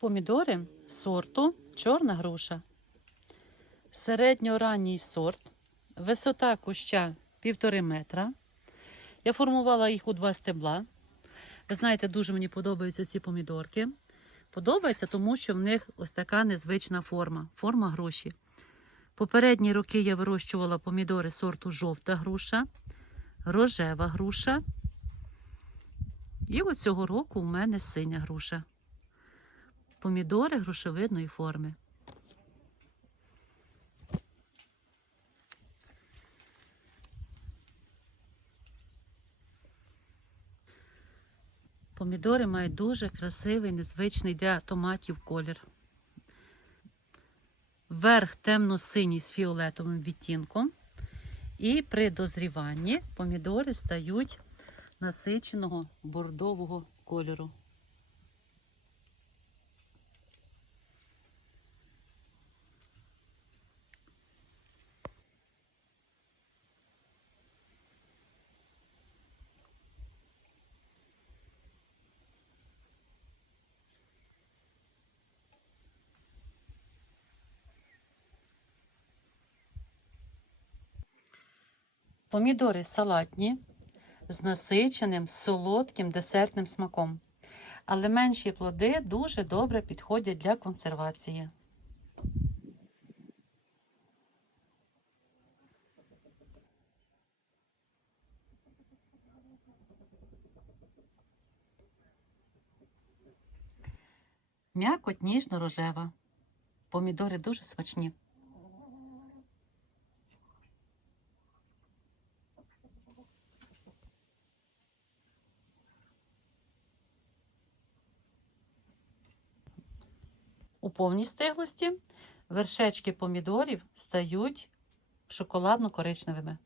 Помідори сорту чорна груша. Середньоранній сорт. Висота куща півтори метра. Я формувала їх у два стебла. Ви знаєте, дуже мені подобаються ці помідорки. Подобається, тому що в них ось така незвична форма форма груші. Попередні роки я вирощувала помідори сорту жовта груша, рожева груша. І от цього року у мене синя груша. Помідори грушевидної форми. Помідори мають дуже красивий, незвичний для томатів колір. Верх темно-синій з фіолетовим відтінком. І при дозріванні помідори стають насиченого бордового кольору. Помідори салатні з насиченим солодким десертним смаком. Але менші плоди дуже добре підходять для консервації. М'якоть ніжно-рожева. Помідори дуже смачні. У повній стиглості вершечки помідорів стають шоколадно-коричневими.